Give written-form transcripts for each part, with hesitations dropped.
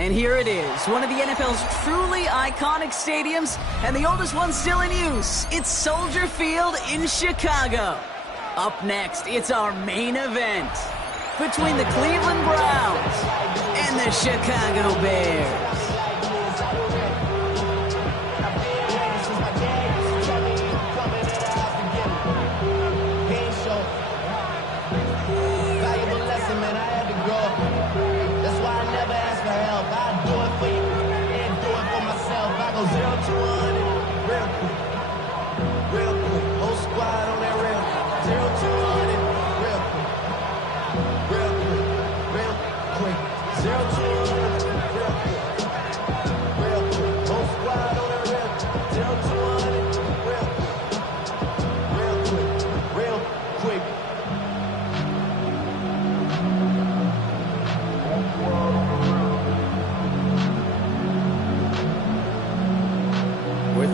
And here it is, one of the NFL's truly iconic stadiums, and the oldest one still in use. It's Soldier Field in Chicago. Up next, it's our main event between the Cleveland Browns and the Chicago Bears.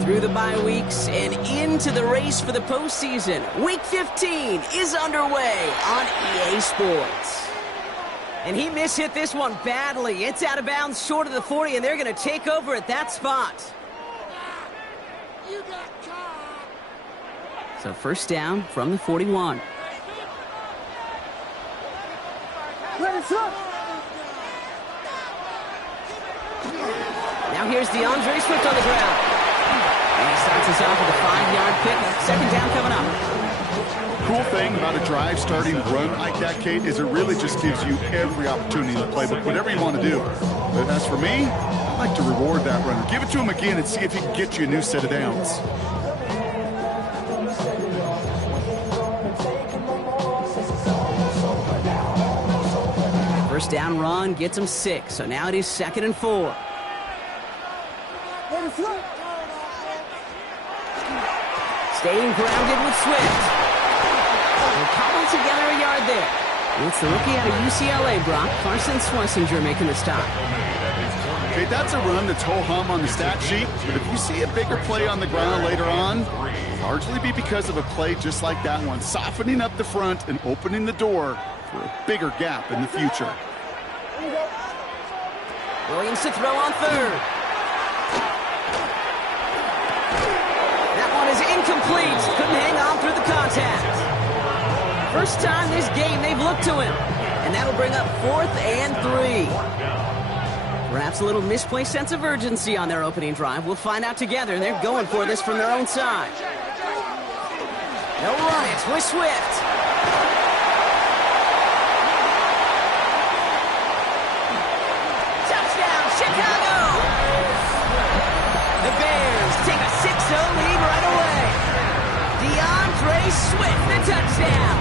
Through the bye weeks and into the race for the postseason. Week 15 is underway on EA Sports. And he mishit this one badly. It's out of bounds short of the 40, and they're going to take over at that spot. So first down from the 41. Now here's DeAndre Swift on the ground. And he starts us off with a 5-yard pickup. Second down coming up. Cool thing about a drive starting run like that, Kate, is it really just gives you every opportunity in the playbook, whatever you want to do. But as for me, I like to reward that runner. Give it to him again and see if he can get you a new set of downs. First down run gets him 6, so now it is 2nd and 4. Staying grounded with Swift. They'll cobble together a yard there. It's the rookie out of UCLA, Brock. Carson Schlesinger making the stop. Okay, that's a run that's ho-hum on the stat sheet, but if you see a bigger play on the ground later on, it'll largely be because of a play just like that one, softening up the front and opening the door for a bigger gap in the future. Williams to throw on 3rd. Is incomplete. Couldn't hang on through the contact. First time this game they've looked to him. And that'll bring up 4th and 3. Perhaps a little misplaced sense of urgency on their opening drive. We'll find out together. They're going for this from their own side. They'll run it with Swift. Touchdown, Chicago! The Bears take a 6-0 lead right away. DeAndre Swift, the touchdown.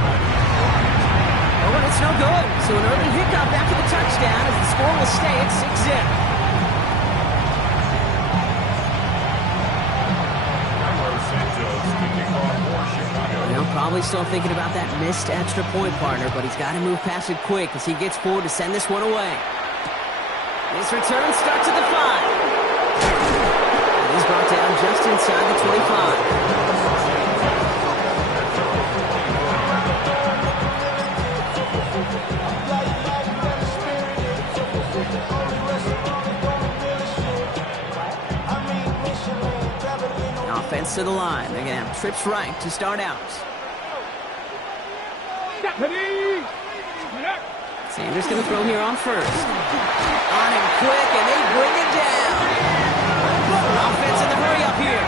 Oh, and it's no good. So an early hiccup after the touchdown as the score will stay at 6-zip. They're probably still thinking about that missed extra point, partner, but he's got to move past it quick as he gets forward to send this one away. This return starts at the 5. He's brought down just inside the 25. Offense to the line. They're going to have trips right to start out. Sanders going to throw here on 1st. On him quick, and they bring it down. Offense in the hurry up here.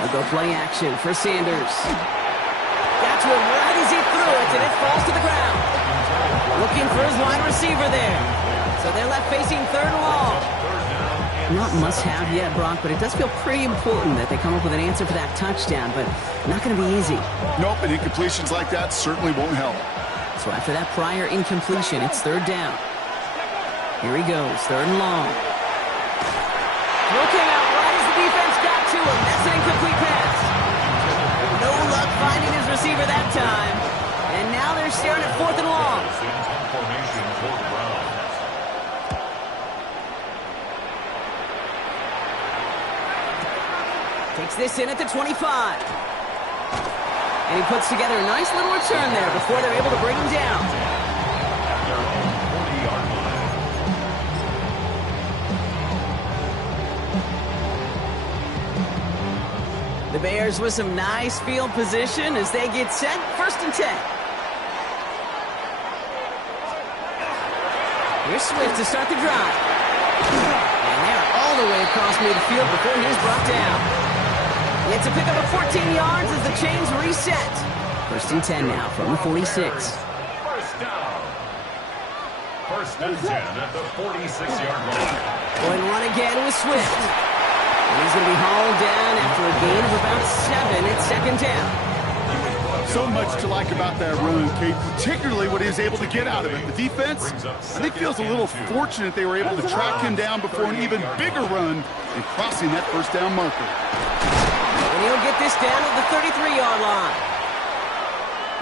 They'll go play action for Sanders. Got to him right as he threw it, and it falls to the ground. Looking for his wide receiver there. So they're left facing 3rd and long. Not must-have yet, Brock, but it does feel pretty important that they come up with an answer for that touchdown, but not going to be easy. Nope, and incompletions like that certainly won't help. So after that prior incompletion, it's 3rd down. Here he goes, 3rd and long. Throw came out right as the defense got to him. That's an incomplete pass. No luck finding his receiver that time. And now they're staring at 4th and long. Takes this in at the 25. And he puts together a nice little return there before they're able to bring him down. At their own 40-yard line. The Bears with some nice field position as they get set. 1st and 10. Here's Swift to start the drive. And they're all the way across midfield before he's brought down. It's a pickup of 14 yards as the chains reset. 1st and 10 now from the 46. First down. 1st and 10 at the 46-yard line. Going run again with Swift. And he's going to be hauled down after a gain of about 7 at 2nd down. So much to like about that run, Kate, particularly what he was able to get out of it. The defense, I think, feels a little fortunate they were able to track him down before an even bigger run and crossing that 1st down marker. And he'll get this down at the 33-yard line.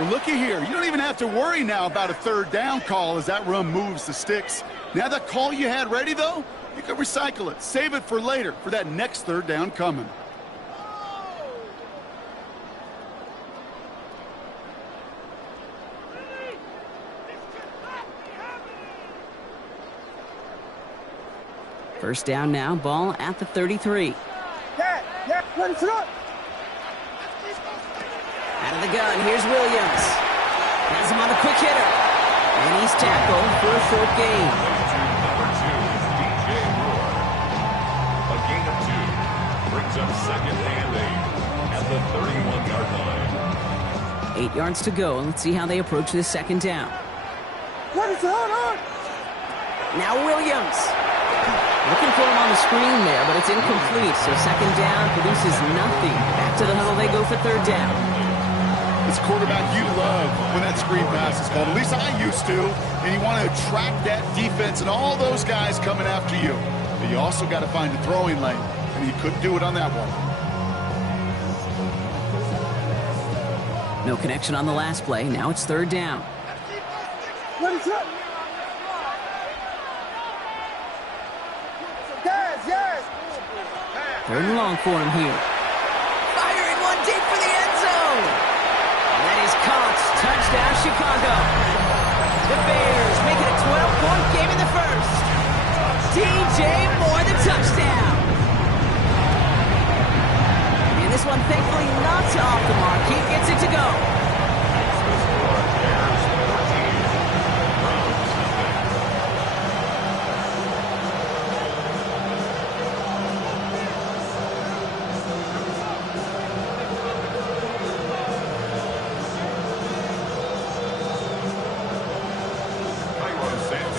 Well, looky here. You don't even have to worry now about a 3rd down call as that run moves the sticks. Now that call you had ready, though, you can recycle it. Save it for later, for that next 3rd down coming. First down now, ball at the 33. Out of the gun, here's Williams. Has him on the quick hitter. And he's tackled for a short gain. Number 2, DJ Brewer. A gain of 2 brings up 2nd and 8 at the 31-yard line. 8 yards to go. Let's see how they approach this 2nd down. Now Williams. Looking for him on the screen there, but it's incomplete. So 2nd down produces nothing. Back to the huddle they go for 3rd down. It's a quarterback you love when that screen pass is called. At least I used to. And you want to attract that defense and all those guys coming after you. But you also got to find a throwing lane. And he couldn't do it on that one. No connection on the last play. Now it's 3rd down. What is up? Yes. 3rd and long for him here. Firing one deep for the end zone. And that is caught. Touchdown, Chicago. The Bears make it a 12-point game in the 1st. DJ Moore, the touchdown. And this one, thankfully, not off the mark. He gets it to go.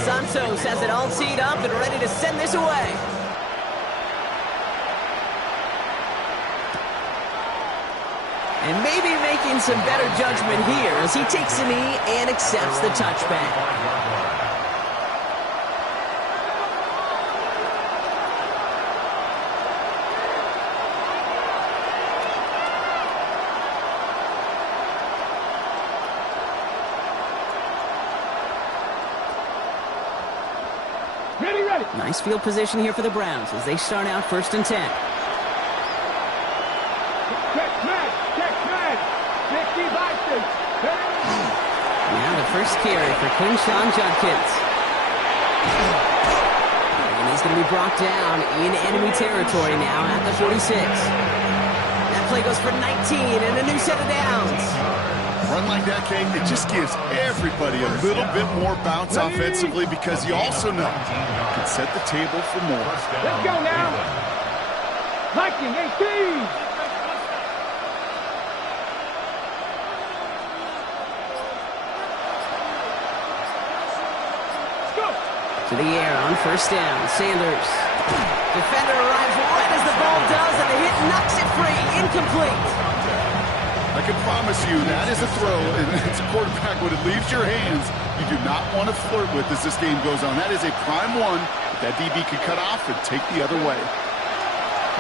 Santos has it all teed up and ready to send this away. And maybe making some better judgment here as he takes a knee and accepts the touchback. Nice field position here for the Browns as they start out 1st and 10. Now the first carry for Quinshawn Judkins. And he's going to be brought down in enemy territory now at the 46. That play goes for 19 and a new set of downs. Run like that, Kate, it just gives everybody a little bit more bounce offensively because you also know you can set the table for more. Let's go now. Viking 18. To the air on 1st down, Sanders. Defender arrives right as the ball does, and the hit knocks it free. Incomplete. I can promise you that is a throw, and it's a quarterback when it leaves your hands you do not want to flirt with as this game goes on. That is a prime one that DB could cut off and take the other way.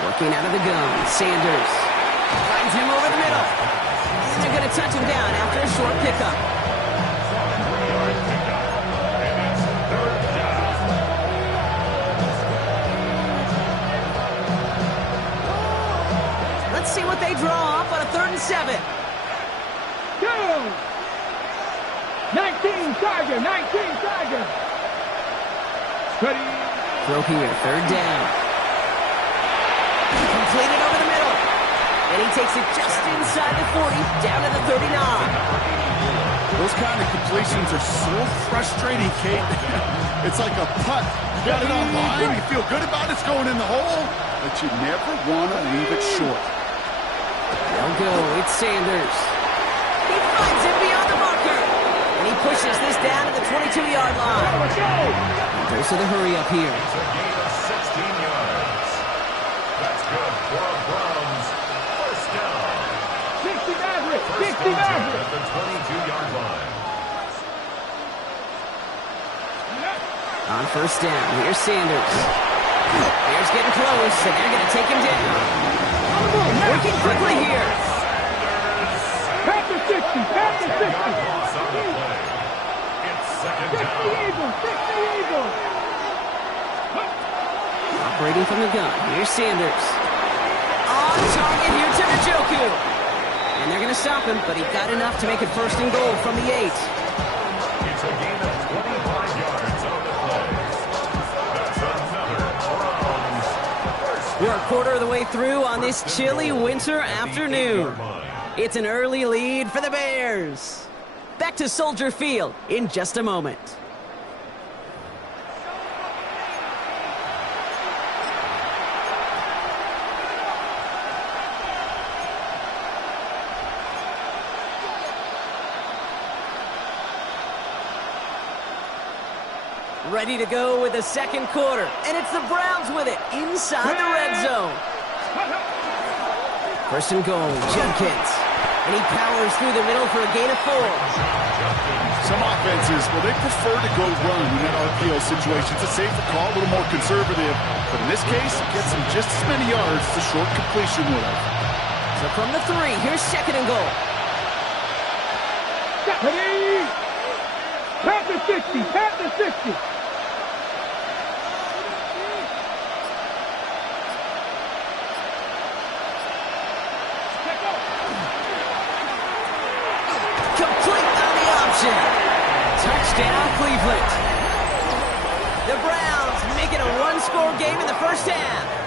Working out of the gun, Sanders finds him over the middle. And they're going to touch him down after a short pickup. Tiger, 19 Tiger. Ready. Throw here, third down. Completed over the middle. And he takes it just inside the 40, down to the 39. Those kind of completions are so frustrating, Kate. It's like a putt. You got it on line, you feel good about it's going in the hole, but you never want to leave it short. They'll go, it's Sanders. He finds it beyond the marker. And he pushes this down to the 22-yard line. Goes to the hurry up here. It's a gain of 16 yards. That's good for a Browns first down. 60 Maverick, First 60 contact Maverick. at the 22-yard line. On first down, here's Sanders. Bears getting close, and they're going to take him down. Working quickly here. Pass the 60, pass the 60. Loss on the play. It's second 60 down. Eagles, 60 Eagles. Operating from the gun, here's Sanders. On target here to Njoku. And they're going to stop him, but he got enough to make it first and goal from the 8. It's a gain of 25 yards on the play. That's another Browns first We're a quarter of the way through on this chilly winter afternoon. It's an early lead for the Bears. Back to Soldier Field in just a moment. Ready to go with the second quarter, and it's the Browns with it inside the red zone. First and goal, Judkins. And he powers through the middle for a gain of 4. Some offenses, well, they prefer to go run in that RPO situation. It's a safer call, a little more conservative. But in this case, it gets him just as many yards as a short completion would have. So from the 3, here's second and goal. Ready. Pass the 60, pass the 60. Complete on the option. Touchdown, Cleveland. The Browns make it a one-score game in the first half.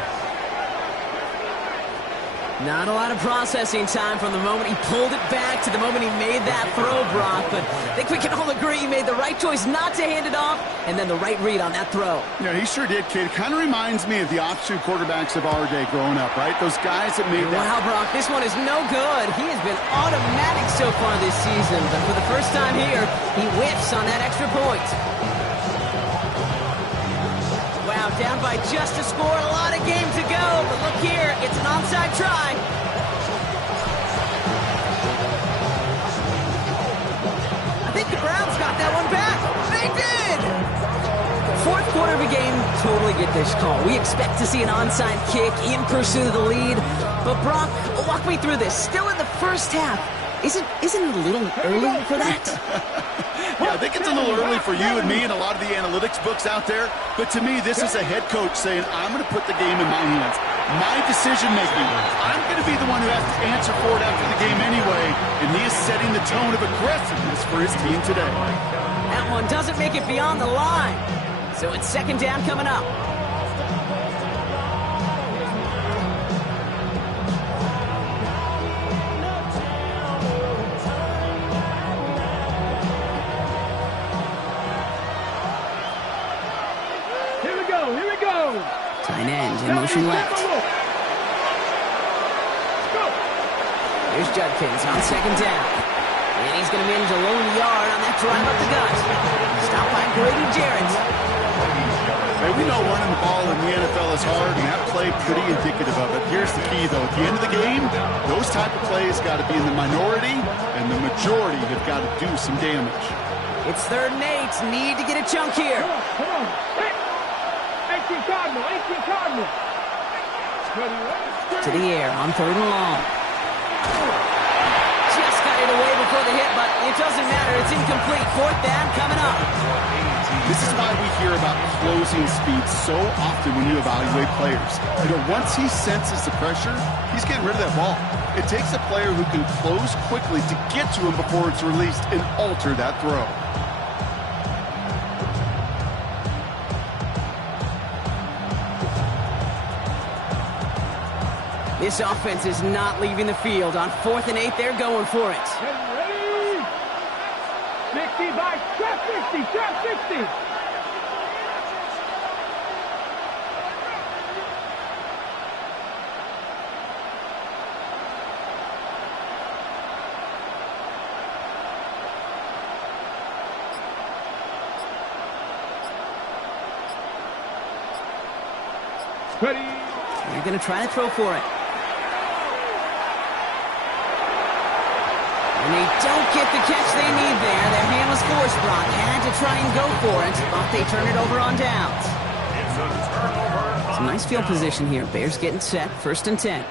Not a lot of processing time from the moment he pulled it back to the moment he made that throw, Brock. But I think we can all agree he made the right choice not to hand it off, and then the right read on that throw. Yeah, he sure did, kid. It kind of reminds me of the option quarterbacks of our day growing up, right? Those guys that made that. Wow, Brock, this one is no good. He has been automatic so far this season, but for the first time here, he whiffs on that extra point. Wow, down by just a score, a lot of game to go, but look here, it's an onside try. I think the Browns got that one back. They did! Fourth quarter of a game, totally get this call. We expect to see an onside kick in pursuit of the lead, but Brock, walk me through this. Still in the first half. Isn't it a little early for that? Yeah, I think it's a little early for you and me and a lot of the analytics books out there. But to me, this is a head coach saying, I'm going to put the game in my hands. My decision-making. I'm going to be the one who has to answer for it after the game anyway. And he is setting the tone of aggressiveness for his team today. That one doesn't make it beyond the line. So it's second down coming up. Here we go. Tight end in motion left. Here's Judkins on second down. And he's going to manage a lone yard on that drive up the gut. Stopped by Grady Jarrett. Hey, we know running the ball in the NFL is hard, and that play pretty indicative of it. Here's the key, though. At the end of the game, those type of plays got to be in the minority, and the majority have got to do some damage. It's 3rd and 8. Need to get a chunk here. Come on. 18 Cardinal. To the air on 3rd and long. Just got it away before the hit, but it doesn't matter. It's incomplete. 4th down coming up. This is why we hear about closing speed so often when you evaluate players. You know, once he senses the pressure, he's getting rid of that ball. It takes a player who can close quickly to get to him before it's released and alter that throw. This offense is not leaving the field. On 4th and 8, they're going for it. Ready? 60 by trap 60, trap 60. Ready? They're going to try to throw for it. And they don't get the catch they need there. Their hand was forced, Brock. Had to try and go for it, but they turn it over on downs. It's a turnover. Some nice field position here. Bears getting set. 1st and 10.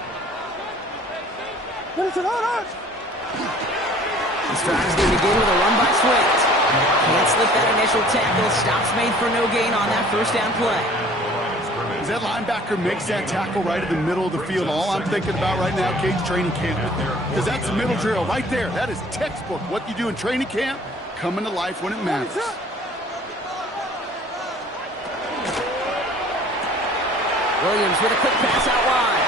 This drive is going to begin with a run by Swift. Can't slip that initial tackle. Stops made for no gain on that 1st down play. As that linebacker makes that tackle right in the middle of the field, all I'm thinking about right now, Cade's training camp. Because that's the middle drill right there. That is textbook. What you do in training camp, coming to life when it matters. Williams with a quick pass out wide.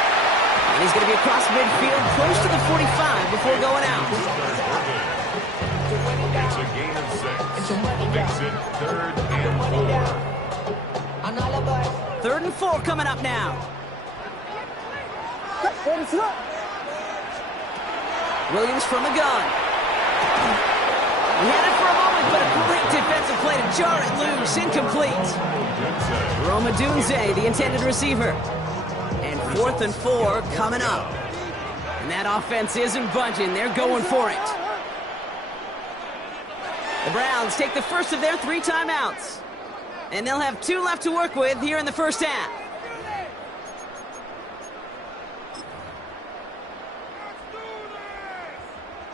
And he's going to be across midfield, close to the 45 before going out. It's a gain of 6. Makes it 3rd and 4. 3rd and 4 coming up now. Williams from the gun. He had it for a moment, but a great defensive play to jar it loose. Incomplete. Roma Dunze, the intended receiver. And 4th and 4 coming up. And that offense isn't budging. They're going for it. The Browns take the first of their 3 timeouts. And they'll have 2 left to work with here in the 1st half.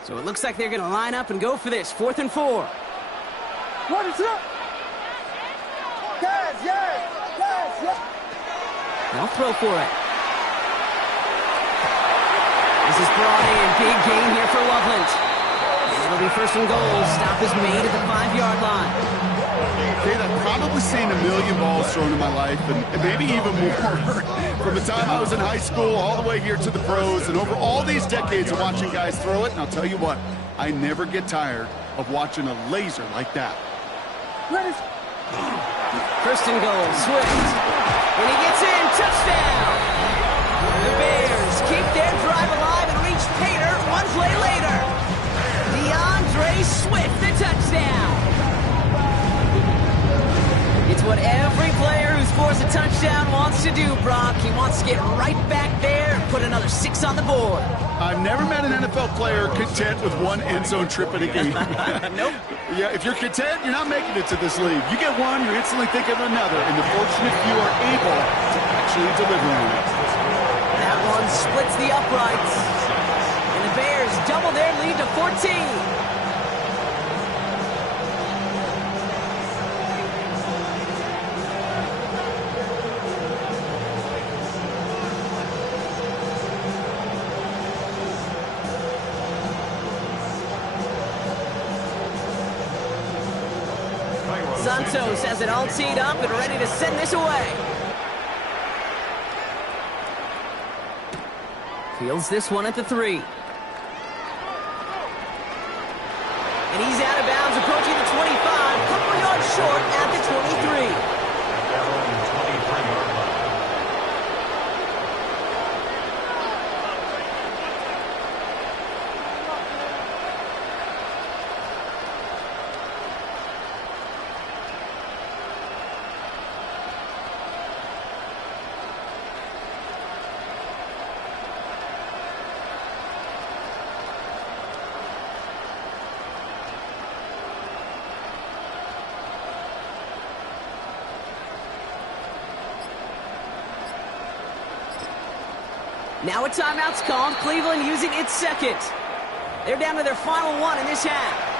So it looks like they're going to line up and go for this. 4th and 4. What is up? Yes. They'll throw for it. This is brought in. Big gain here for Loveland. It'll be 1st and goal. Stop is made at the 5-yard line. Kate, I've probably seen a million balls thrown in my life, and maybe even more. From the time I was in high school all the way here to the pros, and over all these decades of watching guys throw it, and I'll tell you what, I never get tired of watching a laser like that. 1st and goal, Swift. When he gets in, touchdown! The Bears keep their drive alive and reach Pater 1 play later. DeAndre Swift, the touchdown! It's what every player who scores a touchdown wants to do, Brock. He wants to get right back there and put another 6 on the board. I've never met an NFL player content with 1 end zone trip in a game. Nope. Yeah, if you're content, you're not making it to this league. You get one, you're instantly thinking of another, and the fortunate few are able to actually deliver on it. That one splits the uprights. And the Bears double their lead to 14. Santos has it all teed up and ready to send this away. Fields this one at the 3. And he's out of bounds, approaching the 25, couple yards short at the 23. Now a timeout's called. Cleveland using its 2nd. They're down to their final 1 in this half.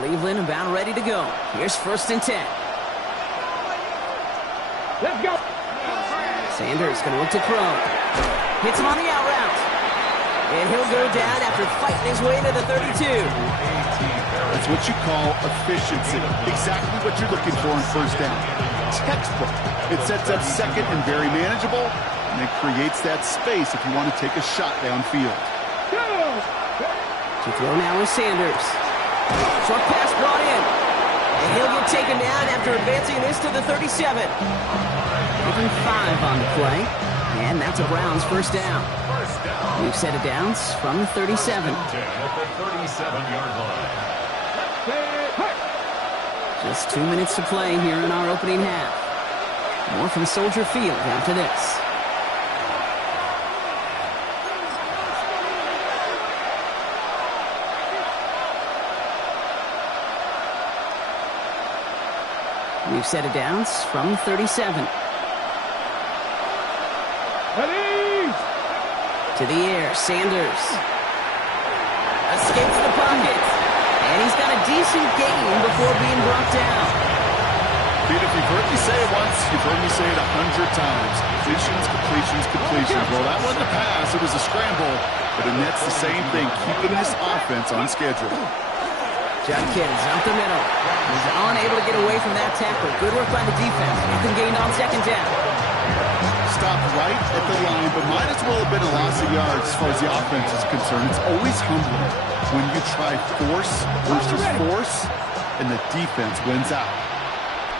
Cleveland about ready to go. Here's 1st and 10. Let's go. Sanders going to look to throw. Hits him on the out route. And he'll go down after fighting his way to the 32. That's what you call efficiency. Exactly what you're looking for in 1st down. Textbook. It sets up 2nd and very manageable, and it creates that space if you want to take a shot downfield. To throw now is Sanders. Short pass brought in. And he'll get taken down after advancing this to the 37. Given 5 on the play. And that's a Browns 1st down. We've set it downs from the 37. Just 2 minutes to play here in our opening half. More from Soldier Field after this. We've set it downs from 37. To the air, Sanders. Escapes the pocket. And he's got a decent gain before being brought down. Pete, if you've heard me say it once, you've heard me say it 100 times. Completions, completions, completions. Well, that wasn't a pass. It was a scramble. But it nets the same thing, keeping this offense on schedule. Judkins up the middle. He's unable to get away from that tackle. Good work by the defense. Nothing gained on 2nd down. Stopped right at the line, but might as well have been a loss of yards as far as the offense is concerned. It's always humbling when you try force versus force, and the defense wins out.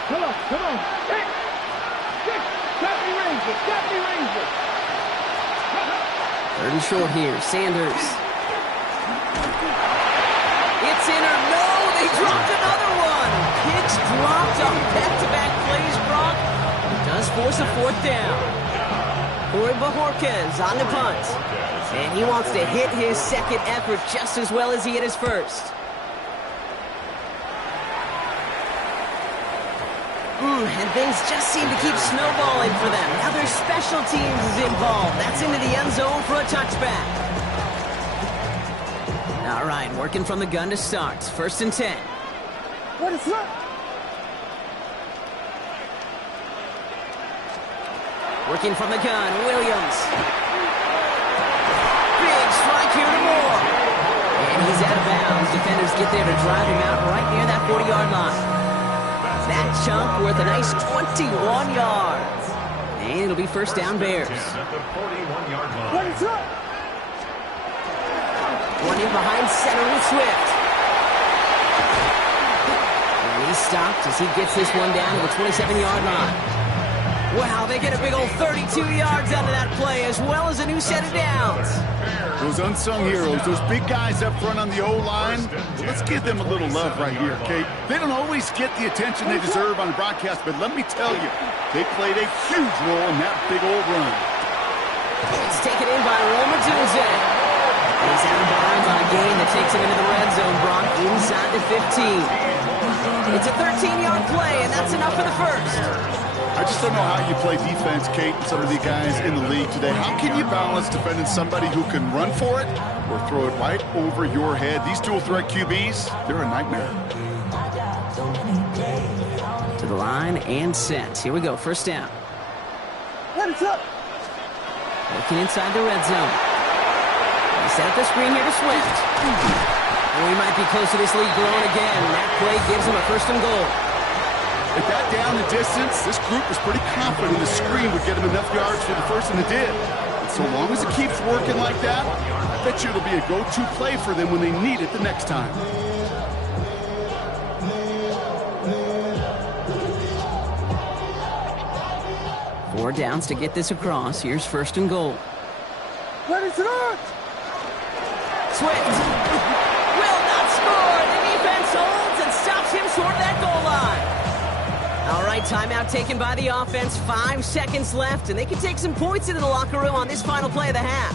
Come on, come on. Hey, stop me, Ranger, stop me, Ranger. 3rd and short here, Sanders. It's in or no, they dropped another one. Kicks dropped on back-to-back plays, Brock. It does force a 4th down. Corey Bajorquez on the punt. And he wants to hit his 2nd effort just as well as he hit his 1st. And things just seem to keep snowballing for them. Now their special teams is involved. That's into the end zone for a touchback. All right, working from the gun to start. 1st and 10. What is that? Working from the gun, Williams. Big strike here to Moore. And he's out of bounds. Defenders get there to drive him out right near that 40-yard line. That chunk worth a nice 21 yards. And it'll be 1st down Bears. What is that? One in behind center with Swift. And he's stopped as he gets this one down to the 27-yard line. Wow, they get a big old 32 yards out of that play, as well as a new set of downs. Those unsung heroes, those big guys up front on the O-line, let's give them a little love right here, okay? They don't always get the attention they deserve on the broadcast, but let me tell you, they played a huge role in that big old run. It's taken in by Roma Dunze. He's out of bounds on a gain that takes him into the red zone, Brock, inside the 15. It's a 13-yard play, and that's enough for the 1st. I just don't know how you play defense, Kate, and some of the guys in the league today. How can you balance defending somebody who can run for it or throw it right over your head? These dual-threat QBs, they're a nightmare. To the line and set. Here we go, 1st down. What is up? Working inside the red zone. He set up the screen here to Swift. And we might be close to this league growing again. That play gives him a 1st and goal. With that down the distance, this group was pretty confident the screen would get him enough yards for the 1st, and it did. And so long as it keeps working like that, I bet you it'll be a go-to play for them when they need it the next time. Four downs to get this across. Here's 1st and goal. What is it? Swift will not score. The defense holds and stops him short of that goal line. All right, timeout taken by the offense. 5 seconds left, and they can take some points into the locker room on this final play of the half.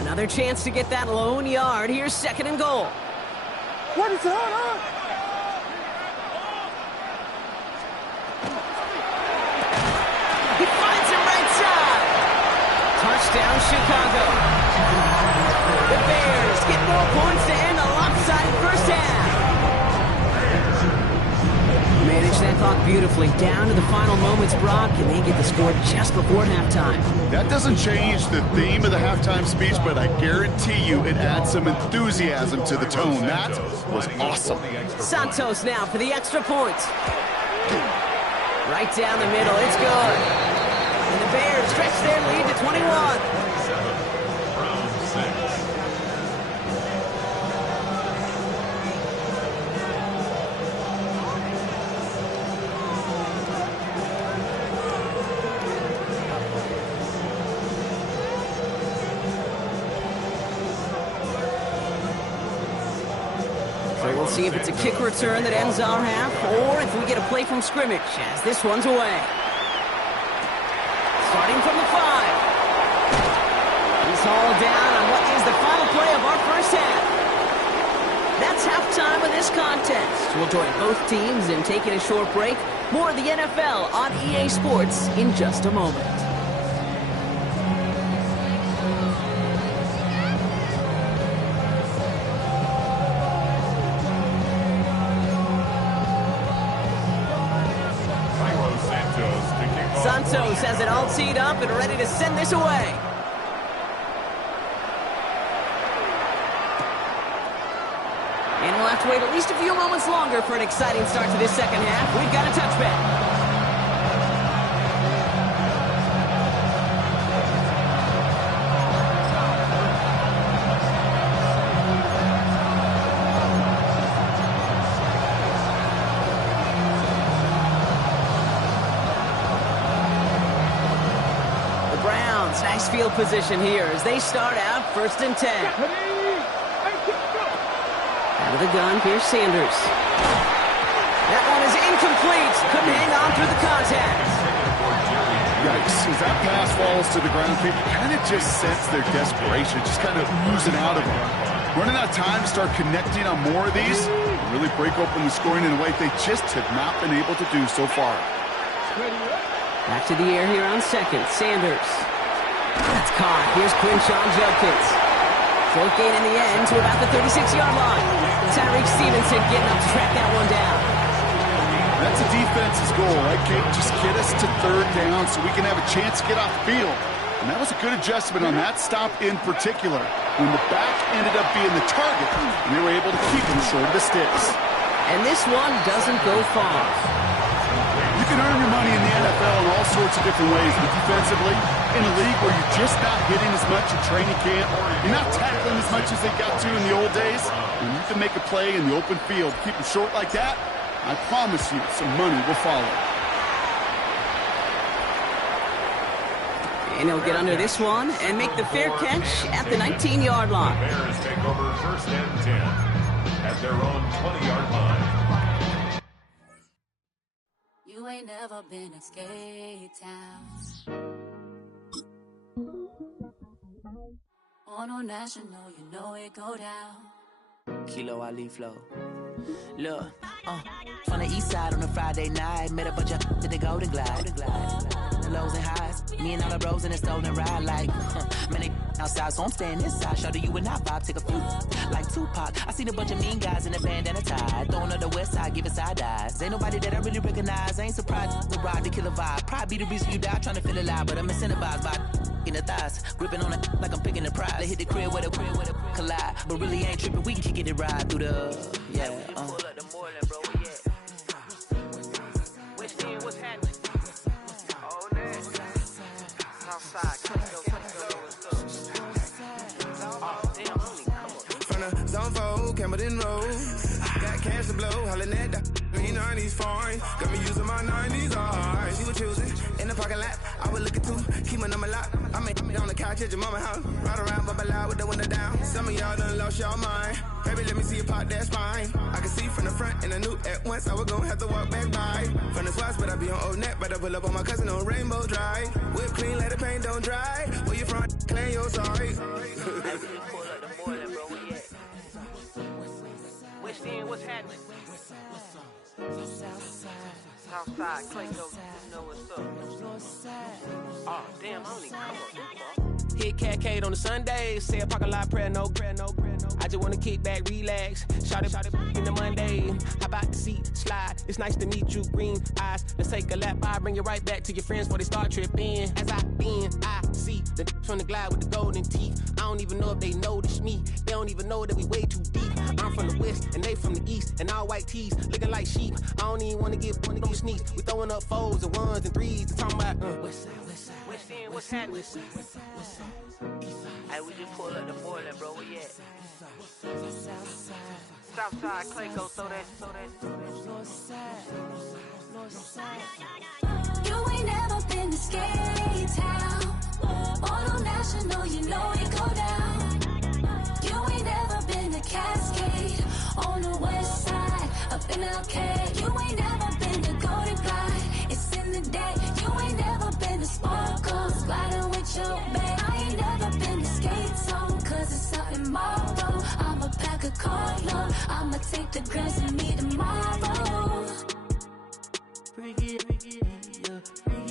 Another chance to get that lone yard. Here's 2nd and goal. What is it? Touchdown, Chicago. The Bears get more points to end a lopsided first half. Manage that clock beautifully down to the final moments, Brock, and they get the score just before halftime. That doesn't change the theme of the halftime speech, but I guarantee you it adds some enthusiasm to the tone. That was awesome. Santos now for the extra point. Right down the middle, it's good. And the Bears stretch their lead to 21. Round 6. So we'll see if it's a kick return that ends our half, or if we get a play from scrimmage, as this one's away. Starting from the 5. He's hauled down on what is the final play of our first half. That's halftime of this contest. We'll join both teams in taking a short break. More of the NFL on EA Sports in just a moment. Santos has it all teed up and ready to send this away. And we'll have to wait at least a few moments longer for an exciting start to this second half. We've got a touchback. Nice field position here as they start out 1st and 10. Out of the gun, here's Sanders. That one is incomplete. Couldn't hang on through the contact. Yikes. As that pass falls to the ground, you kind of just sense their desperation, just kind of oozing out of them. Running out of time to start connecting on more of these, and really break open the scoring in a way they just have not been able to do so far. Back to the air here on 2nd. Sanders. That's caught. Here's Quinshawn Judkins. Short gain in the end to about the 36-yard line. Tyreek Stevenson getting up to track that one down. That's a defense's goal, right, Kate? Just get us to 3rd down so we can have a chance to get off the field. And that was a good adjustment on that stop in particular, when the back ended up being the target, and they were able to keep him short of the sticks. And this one doesn't go far. You can earn your money in the NFL in all sorts of different ways, but defensively, in a league where you're just not hitting as much at training camp, you're not tackling as much as they got to in the old days, and you can make a play in the open field. Keep them short like that, I promise you some money will follow. And he'll get under this one and make the fair catch at the 19-yard line. Bears take over 1st and 10 at their own 20-yard line. You ain't never been in skate town. On a national, you know it go down. Kilo Ali Flow. Look, from the east side on a Friday night, met a bunch of to the Golden Glide. The lows and highs, me and all the bros in a stolen ride like, man, they outside, so I'm staying inside. Show you and I vibe, take a few, like Tupac. I seen a bunch of mean guys in the band and a tie, throwing up the west side, giving side eyes. Ain't nobody that I really recognize, I ain't surprised to ride the killer vibe. Probably be the reason you die, trying to feel alive, but I'm incentivized by in the thighs, gripping on it like I'm picking the prize. They hit the crib with a collide, but really ain't tripping. We can kick it and ride through the Pull up the Moreland, bro. What's happening? Oh, man. Southside, from the zone 4, Campbellton Road. Got cash to blow, hollering at the 90s foreign. Got me using my 90s, alright. She was choosing in the parking lot. I would look at two, keep my number locked. I may be on the couch at your mama house. Ride around, bubble loud with the window down. Some of y'all done lost y'all mind. Baby, let me see you pop that spine. I can see from the front and I knew at once I was gonna have to walk back by. From the spots, but I be on Old Net. But I pull up on my cousin on Rainbow Drive. Whip clean, let the paint don't dry. Where you from? Claim your sorry. Pull up the Moreland, bro. What's happening? Southside, Clayco, you know what's up. Oh, damn, I don't even come up this far. Kit Kat Kate on the Sundays. Say a parking lot prayer, no prayer, no prayer, no. I just wanna kick back, relax. Shout it in the Monday. How about the seat slide? It's nice to meet you, green eyes. Let's take a lap. I bring you right back to your friends before they start tripping. As I bend, I see the from the glide with the golden teeth. I don't even know if they notice me. They don't even know that we way too deep. I'm from the west and they from the east, and all white tees looking like sheep. I don't even wanna get one of them sneaks. We throwing up fours and ones and threes and talking about west side, west side, west end, what's happening? Hey, we just pull up the boiler, bro. Where you at? South side, Clayco, throw that. You ain't never been to Skate Town. Auto National, you know it go down. You ain't never been to Cascade. On the west side, up in LK. You ain't never been to Golden Glide. It's in the day. You ain't never been to Sparkles. Gliding with your babe. I ain't never been to Skate Zone, cause it's out in Marlboro. I'ma pack a carload. I'ma take the girls and meet tomorrow. Bring it, yeah.